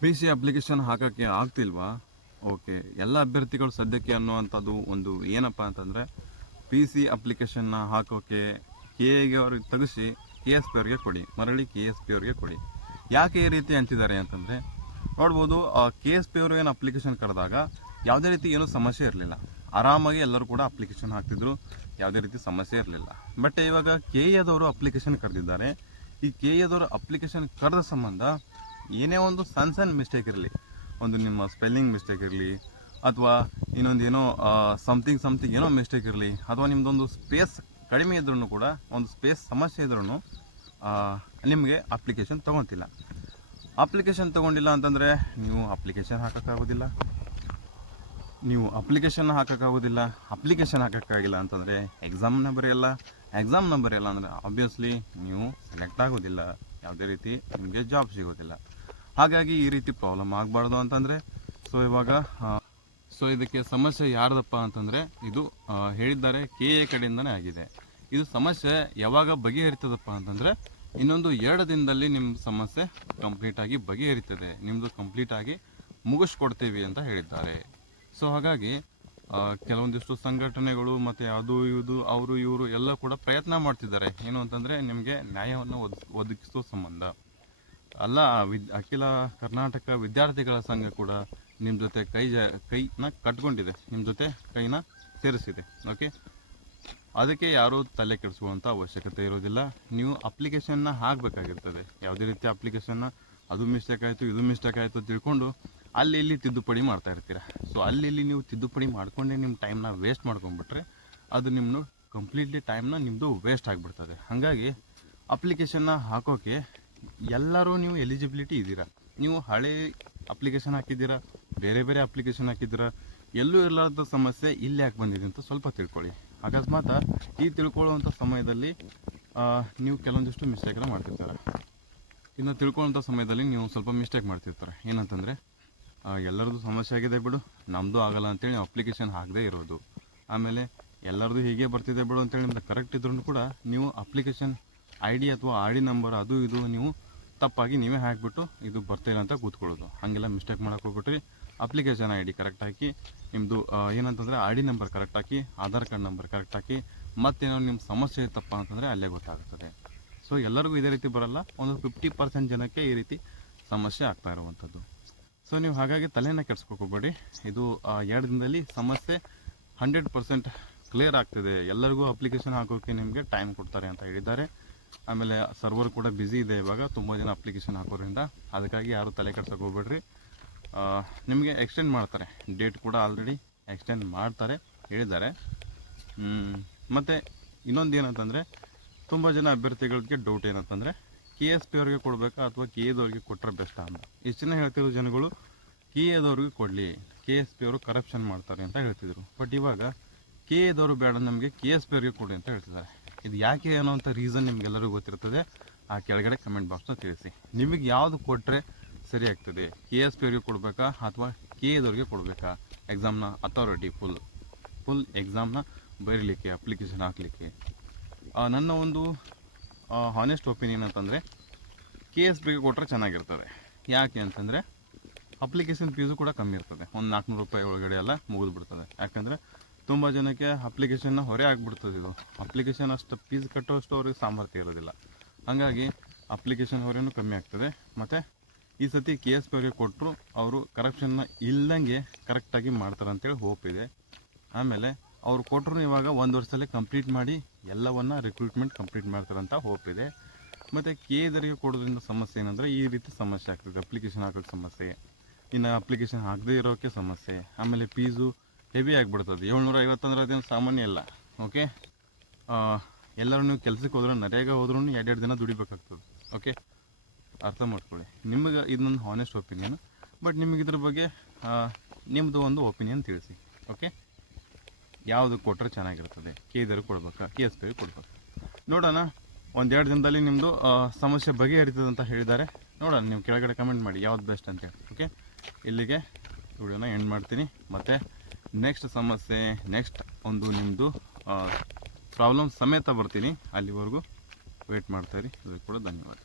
P C application ಹಾಕೋಕ್ಕೆ ಆಗ್ತಿಲ್ವಾ? Okay, ಎಲ್ಲ ಅಭ್ಯರ್ಥಿಗಳು ಸದ್ಯಕ್ಕೆ ಅನ್ನುವಂಥದ್ದು ಒಂದು ಏನಪ್ಪ ಅಂತಂದರೆ, ಪಿ ಸಿ ಅಪ್ಲಿಕೇಶನ್ನ ಹಾಕೋಕ್ಕೆ ಕೆ ಎಗೆ ಅವ್ರಿಗೆ ತೆಗೆಸಿ ಕೆ ಎಸ್ ಪಿ ಅವ್ರಿಗೆ ಕೊಡಿ, ಮರಳಿ ಕೆ ಎಸ್ ಪಿ ಅವ್ರಿಗೆ ಕೊಡಿ. ಯಾಕೆ ಈ ರೀತಿ ಅಂತಿದ್ದಾರೆ ಅಂತಂದರೆ, ನೋಡ್ಬೋದು ಕೆ ಎಸ್ ಪಿ ಅವರು ಏನು ಅಪ್ಲಿಕೇಶನ್ ಕರೆದಾಗ ಯಾವುದೇ ರೀತಿ ಏನೂ ಸಮಸ್ಯೆ ಇರಲಿಲ್ಲ, ಆರಾಮಾಗಿ ಎಲ್ಲರೂ ಕೂಡ ಅಪ್ಲಿಕೇಶನ್ ಹಾಕ್ತಿದ್ರು, ಯಾವುದೇ ರೀತಿ ಸಮಸ್ಯೆ ಇರಲಿಲ್ಲ. ಬಟ್ ಇವಾಗ ಕೆ ಎದವರು ಅಪ್ಲಿಕೇಶನ್ ಕರೆದಿದ್ದಾರೆ. ಈ ಕೆ ಎದವರು ಅಪ್ಲಿಕೇಶನ್ ಕರೆದ ಸಂಬಂಧ ಏನೇ ಒಂದು ಸಣ್ಣ ಮಿಸ್ಟೇಕ್ ಇರಲಿ, ಒಂದು ನಿಮ್ಮ ಸ್ಪೆಲ್ಲಿಂಗ್ ಮಿಸ್ಟೇಕ್ ಇರಲಿ, ಅಥವಾ ಇನ್ನೊಂದು ಏನೋ ಸಮಥಿಂಗ್ ಏನೋ ಮಿಸ್ಟೇಕ್ ಇರಲಿ, ಅಥವಾ ನಿಮ್ಮದೊಂದು ಸ್ಪೇಸ್ ಕಡಿಮೆ ಇದ್ರೂ ಕೂಡ, ಒಂದು ಸ್ಪೇಸ್ ಸಮಸ್ಯೆ ಇದ್ರೂ ನಿಮಗೆ ಅಪ್ಲಿಕೇಶನ್ ತೊಗೊತಿಲ್ಲ. ಅಪ್ಲಿಕೇಶನ್ ತೊಗೊಂಡಿಲ್ಲ ಅಂತಂದರೆ ನೀವು ಅಪ್ಲಿಕೇಶನ್ ಹಾಕೋಕ್ಕಾಗೋದಿಲ್ಲ. ಅಪ್ಲಿಕೇಶನ್ ಹಾಕೋಕ್ಕಾಗಿಲ್ಲ ಅಂತಂದರೆ ಎಕ್ಸಾಮ್ ನಂಬರ್ ಇಲ್ಲ ಅಂದರೆ ಆಬ್ವಿಯಸ್ಲಿ ನೀವು ಸೆಲೆಕ್ಟ್ ಆಗೋದಿಲ್ಲ, ಯಾವುದೇ ರೀತಿ ನಿಮಗೆ ಜಾಬ್ ಸಿಗೋದಿಲ್ಲ. ಹಾಗಾಗಿ ಈ ರೀತಿ ಪ್ರಾಬ್ಲಮ್ ಆಗಬಾರ್ದು ಅಂತಂದರೆ ಇದಕ್ಕೆ ಸಮಸ್ಯೆ ಯಾರ್ದಪ್ಪ ಅಂತಂದರೆ, ಇದು ಹೇಳಿದ್ದಾರೆ ಕೆ ಎ ಕಡೆಯಿಂದನೇ ಆಗಿದೆ. ಇದು ಸಮಸ್ಯೆ ಯಾವಾಗ ಬಗೆಹರಿತದಪ್ಪ ಅಂತಂದರೆ, ಇನ್ನೊಂದು 2 ದಿನದಲ್ಲಿ ನಿಮ್ಮ ಸಮಸ್ಯೆ ಕಂಪ್ಲೀಟಾಗಿ ಬಗೆಹರಿತದೆ, ನಿಮ್ಮದು ಕಂಪ್ಲೀಟಾಗಿ ಮುಗಿಸ್ಕೊಡ್ತೀವಿ ಅಂತ ಹೇಳಿದ್ದಾರೆ. ಸೊ ಹಾಗಾಗಿ ಕೆಲವೊಂದಿಷ್ಟು ಸಂಘಟನೆಗಳು ಮತ್ತು ಇದು ಅವರು ಇವರು ಎಲ್ಲ ಕೂಡ ಪ್ರಯತ್ನ ಮಾಡ್ತಿದ್ದಾರೆ. ಏನು ಅಂತಂದರೆ, ನಿಮಗೆ ನ್ಯಾಯವನ್ನು ಒದಗಿಸುವ ಸಂಬಂಧ ಅಲ್ಲ. ಅಖಿಲ ಕರ್ನಾಟಕ ವಿದ್ಯಾರ್ಥಿಗಳ ಸಂಘ ಕೂಡ ನಿಮ್ಮ ಜೊತೆ ಕೈನ ಕಟ್ಕೊಂಡಿದೆ, ನಿಮ್ಮ ಜೊತೆ ಕೈನ ಸೇರಿಸಿದೆ. ಓಕೆ, ಅದಕ್ಕೆ ಯಾರೂ ತಲೆ ಕೆಡಿಸ್ಕೊಳ್ಳುವಂಥ ಅವಶ್ಯಕತೆ ಇರೋದಿಲ್ಲ. ನೀವು ಅಪ್ಲಿಕೇಶನ್ನ ಹಾಕಬೇಕಾಗಿರ್ತದೆ. ಯಾವುದೇ ರೀತಿ ಅಪ್ಲಿಕೇಶನ್ನ ಅದು ಮಿಸ್ಟೇಕ್ ಆಯಿತು ಇದು ಮಿಸ್ಟೇಕ್ ಆಯಿತು ತಿಳ್ಕೊಂಡು ಅಲ್ಲಿ ಇಲ್ಲಿ ತಿದ್ದುಪಡಿ ಮಾಡ್ತಾ ಇರ್ತೀರ. ಸೊ ಅಲ್ಲಿ ನೀವು ತಿದ್ದುಪಡಿ ಮಾಡ್ಕೊಂಡೇ ನಿಮ್ಮ ಟೈಮ್ನ ವೇಸ್ಟ್ ಮಾಡ್ಕೊಂಡ್ಬಿಟ್ರೆ ಅದು ನಿಮ್ಮನ್ನು ಕಂಪ್ಲೀಟ್ಲಿ ಟೈಮ್ನ ನಿಮ್ಮದು ವೇಸ್ಟ್ ಆಗಿಬಿಡ್ತದೆ. ಹಾಗಾಗಿ ಅಪ್ಲಿಕೇಶನ್ನ ಹಾಕೋಕ್ಕೆ ಎಲ್ಲರೂ ನೀವು ಎಲಿಜಿಬಿಲಿಟಿ ಇದ್ದೀರಾ. ನೀವು ಹಳೆ ಅಪ್ಲಿಕೇಶನ್ ಹಾಕಿದ್ದೀರಾ, ಬೇರೆ ಅಪ್ಲಿಕೇಶನ್ ಹಾಕಿದ್ದೀರಾ, ಎಲ್ಲೂ ಇರಲಾರ್ದ ಸಮಸ್ಯೆ ಇಲ್ಲಿ ಯಾಕೆ ಬಂದಿದೆ ಅಂತ ಸ್ವಲ್ಪ ತಿಳ್ಕೊಳ್ಳಿ. ಅಕಸ್ಮಾತ್ ಈ ತಿಳ್ಕೊಳ್ಳುವಂಥ ಸಮಯದಲ್ಲಿ ನೀವು ಕೆಲವೊಂದಿಷ್ಟು ಮಿಸ್ಟೇಕನ್ನು ಮಾಡ್ತಿರ್ತಾರೆ. ಇನ್ನು ತಿಳ್ಕೊಳ್ಳೋಂಥ ಸಮಯದಲ್ಲಿ ನೀವು ಸ್ವಲ್ಪ ಮಿಸ್ಟೇಕ್ ಮಾಡ್ತಿರ್ತಾರೆ. ಏನಂತಂದರೆ, ಎಲ್ಲರದ್ದು ಸಮಸ್ಯೆ ಆಗಿದೆ ಬಿಡು, ನಮ್ಮದು ಆಗಲ್ಲ ಅಂತೇಳಿ ನೀವು ಅಪ್ಲಿಕೇಶನ್ ಹಾಕದೇ ಇರೋದು. ಆಮೇಲೆ ಎಲ್ಲರದ್ದು ಹೀಗೆ ಬರ್ತಿದೆ ಬಿಡು ಅಂತೇಳಿ ನಿಮ್ದು ಕರೆಕ್ಟ್ ಇದ್ರೂ ಕೂಡ ನೀವು ಅಪ್ಲಿಕೇಶನ್ ID ಅಥವಾ RD ನಂಬರ್ ಅದು ಇದು ನೀವು ತಪ್ಪಾಗಿ ನೀವೇ ಹಾಕಿಬಿಟ್ಟು ಇದು ಬರ್ತಾಯಿಲ್ಲ ಅಂತ ಕೂತ್ಕೊಳ್ಳೋದು. ಹಾಗೆಲ್ಲ ಮಿಸ್ಟೇಕ್ ಮಾಡೋಕ್ಕೆ ಹೋಗ್ಬಿಟ್ರಿ. ಅಪ್ಲಿಕೇಶನ್ ID ಕರೆಕ್ಟ್ ಹಾಕಿ, ನಿಮ್ಮದು ಏನಂತಂದರೆ RD ನಂಬರ್ ಕರೆಕ್ಟ್ ಹಾಕಿ, ಆಧಾರ್ ಕಾರ್ಡ್ ನಂಬರ್ ಕರೆಕ್ಟ್ ಹಾಕಿ, ಮತ್ತೇನೋ ನಿಮ್ಮ ಸಮಸ್ಯೆ ಇತ್ತಪ್ಪ ಅಂತಂದರೆ ಅಲ್ಲೇ ಗೊತ್ತಾಗ್ತದೆ. ಸೊ ಎಲ್ಲರಿಗೂ ಇದೇ ರೀತಿ ಬರೋಲ್ಲ, ಒಂದು 50% ಜನಕ್ಕೆ ಈ ರೀತಿ ಸಮಸ್ಯೆ ಆಗ್ತಾ ಇರುವಂಥದ್ದು. ಸೊ ನೀವು ಹಾಗಾಗಿ ತಲೆನ ಕೆಡಿಸ್ಕೋಬೇಡಿ. ಇದು 2 ದಿನದಲ್ಲಿ ಸಮಸ್ಯೆ 100% ಕ್ಲಿಯರ್ ಆಗ್ತಿದೆ. ಎಲ್ಲರಿಗೂ ಅಪ್ಲಿಕೇಶನ್ ಹಾಕೋಕ್ಕೆ ನಿಮಗೆ ಟೈಮ್ ಕೊಡ್ತಾರೆ ಅಂತ ಹೇಳಿದ್ದಾರೆ. ಆಮೇಲೆ ಸರ್ವರ್ ಕೂಡ ಬ್ಯುಸಿ ಇದೆ ಇವಾಗ, ತುಂಬ ಜನ ಅಪ್ಲಿಕೇಶನ್ ಹಾಕೋದ್ರಿಂದ. ಅದಕ್ಕಾಗಿ ಯಾರು ತಲೆ ಕೆಡ್ಸೋಕೆ ಹೋಗ್ಬೇಡ್ರಿ. ನಿಮಗೆ ಎಕ್ಸ್ಟೆಂಡ್ ಮಾಡ್ತಾರೆ, ಡೇಟ್ ಕೂಡ ಆಲ್ರೆಡಿ ಎಕ್ಸ್ಟೆಂಡ್ ಮಾಡ್ತಾರೆ ಹೇಳಿದ್ದಾರೆ. ಮತ್ತು ಇನ್ನೊಂದು ಏನಂತಂದರೆ, ತುಂಬ ಜನ ಅಭ್ಯರ್ಥಿಗಳಿಗೆ ಡೌಟ್ ಏನಂತಂದರೆ, KSP ಅವ್ರಿಗೆ ಕೊಡಬೇಕಾ ಅಥವಾ KAದವ್ರಿಗೆ ಕೊಟ್ಟರೆ ಬೆಸ್ಟಾ ಅಂತ. ಇಷ್ಟು ಜನ ಹೇಳ್ತಿರೋ ಜನಗಳು KAದವ್ರಿಗೆ ಕೊಡಲಿ, KSP ಅವರು ಕರಪ್ಷನ್ ಮಾಡ್ತಾರೆ ಅಂತ ಹೇಳ್ತಿದ್ರು. ಬಟ್ ಇವಾಗ KAದವರು ಬೇಡ, ನಮಗೆ KSP ಅವ್ರಿಗೆ ಕೊಡಿ ಅಂತ ಹೇಳ್ತಿದ್ದಾರೆ. ಇದು ಯಾಕೆ ಅನ್ನೋಂಥ ರೀಸನ್ ನಿಮಗೆಲ್ಲರಿಗೂ ಗೊತ್ತಿರ್ತದೆ. ಆ ಕೆಳಗಡೆ ಕಮೆಂಟ್ ಬಾಕ್ಸ್ನ ತಿಳಿಸಿ. ನಿಮಗೆ ಯಾವುದು ಕೊಟ್ಟರೆ ಸರಿ ಆಗ್ತದೆ, KSP ಅವ್ರಿಗೆ ಕೊಡಬೇಕಾ ಅಥವಾ KAದವ್ರಿಗೆ ಕೊಡಬೇಕಾ? ಎಕ್ಸಾಮ್ನ ಅಥಾರಿಟಿ ಫುಲ್ ಎಕ್ಸಾಮ್ನ ಬರೀಲಿಕ್ಕೆ, ಅಪ್ಲಿಕೇಶನ್ ಹಾಕಲಿಕ್ಕೆ. ನನ್ನ ಒಂದು ಹಾನೆಸ್ಟ್ ಒಪಿನಿಯನ್ ಅಂತಂದರೆ KSPಗೆ ಕೊಟ್ಟರೆ ಚೆನ್ನಾಗಿರ್ತದೆ. ಯಾಕೆ ಅಂತಂದರೆ ಅಪ್ಲಿಕೇಶನ್ ಫೀಸು ಕೂಡ ಕಮ್ಮಿ ಇರ್ತದೆ, ಒಂದು 400 ರೂಪಾಯಿ ಒಳಗಡೆ ಎಲ್ಲ ಮುಗಿದ್ಬಿಡ್ತದೆ. ಯಾಕಂದರೆ ತುಂಬ ಜನಕ್ಕೆ ಅಪ್ಲಿಕೇಶನ್ನ ಹೊರೆ ಆಗಿಬಿಡ್ತದೆ. ಇದು ಅಪ್ಲಿಕೇಶನ್ ಅಷ್ಟು ಫೀಸ್ ಕಟ್ಟೋಷ್ಟು ಅವ್ರಿಗೆ ಸಾಮರ್ಥ್ಯ ಇರೋದಿಲ್ಲ. ಹಾಗಾಗಿ ಅಪ್ಲಿಕೇಶನ್ ಹೊರೆನೂ ಕಮ್ಮಿ ಆಗ್ತದೆ. ಮತ್ತು ಈ ಸತಿ KSP ಅವ್ರಿಗೆ ಕೊಟ್ಟರು ಅವರು ಕರಪ್ಷನ್ನ ಇಲ್ದಂಗೆ ಕರೆಕ್ಟಾಗಿ ಮಾಡ್ತಾರೆ ಅಂತೇಳಿ ಹೋಪ್ ಇದೆ. ಆಮೇಲೆ ಅವ್ರು ಕೊಟ್ಟರು ಇವಾಗ 1 ವರ್ಷದಲ್ಲೇ ಕಂಪ್ಲೀಟ್ ಮಾಡಿ ಎಲ್ಲವನ್ನು ರಿಕ್ರೂಟ್ಮೆಂಟ್ ಕಂಪ್ಲೀಟ್ ಮಾಡ್ತಾರಂತ ಹೋಪ್ ಇದೆ. ಮತ್ತು KAದವರಿಗೆ ಕೊಡೋದ್ರಿಂದ ಸಮಸ್ಯೆ ಏನಂದರೆ, ಈ ರೀತಿ ಸಮಸ್ಯೆ ಆಗ್ತದೆ. ಅಪ್ಲಿಕೇಶನ್ ಹಾಕೋಕ್ಕೆ ಸಮಸ್ಯೆ, ಇನ್ನು ಅಪ್ಲಿಕೇಶನ್ ಹಾಕದೇ ಇರೋಕ್ಕೆ ಸಮಸ್ಯೆ, ಆಮೇಲೆ ಫೀಸು ಹೆವಿ ಆಗಿಬಿಡ್ತದೆ. 750 ಅಂದರೆ ಅದೇನು ಸಾಮಾನ್ಯ ಇಲ್ಲ. ಓಕೆ, ಎಲ್ಲರೂ ನೀವು ಕೆಲಸಕ್ಕೆ ಹೋದ್ರೆ, ನರೇಗಾ ಹೋದ್ರೂ 2 ದಿನ ದುಡಿಬೇಕಾಗ್ತದೆ. ಓಕೆ, ಅರ್ಥ ಮಾಡ್ಕೊಳ್ಳಿ. ನಿಮಗೆ ಇದು ನನ್ನ ಹಾನೆಸ್ಟ್ ಒಪಿನಿಯನ್. ಬಟ್ ನಿಮಗೆ ಇದ್ರ ಬಗ್ಗೆ ನಿಮ್ಮದು ಒಂದು ಒಪಿನಿಯನ್ ತಿಳಿಸಿ. ಓಕೆ, ಯಾವುದು ಕೊಟ್ಟರೆ ಚೆನ್ನಾಗಿರ್ತದೆ, KAದವ್ರಿಗೆ ಕೊಡ್ಬೇಕಾ KSP ಅವ್ರಿಗೆ ಕೊಡ್ಬೇಕಾ? ನೋಡೋಣ, 1-2 ದಿನದಲ್ಲಿ ನಿಮ್ಮದು ಸಮಸ್ಯೆ ಬಗೆಹರಿತದೆ ಅಂತ ಹೇಳಿದ್ದಾರೆ. ನೋಡೋಣ, ನೀವು ಕೆಳಗಡೆ ಕಮೆಂಟ್ ಮಾಡಿ ಯಾವ್ದು ಬೆಸ್ಟ್ ಅಂತೇಳಿ. ಓಕೆ, ಇಲ್ಲಿಗೆ ವಿಡಿಯೋನ ಎಂಡ್ ಮಾಡ್ತೀನಿ. ಮತ್ತು ನೆಕ್ಸ್ಟ್ ಸಮಸ್ಯೆ, ನೆಕ್ಸ್ಟ್ ಒಂದು ನಿಮ್ಮದು ಪ್ರಾಬ್ಲಮ್ ಸಮೇತ ಬರ್ತೀನಿ. ಅಲ್ಲಿವರೆಗೂ ವೆಯ್ಟ್ ಮಾಡ್ತಾಯಿರಿ. ಅದಕ್ಕೆ ಕೂಡ ಧನ್ಯವಾದ.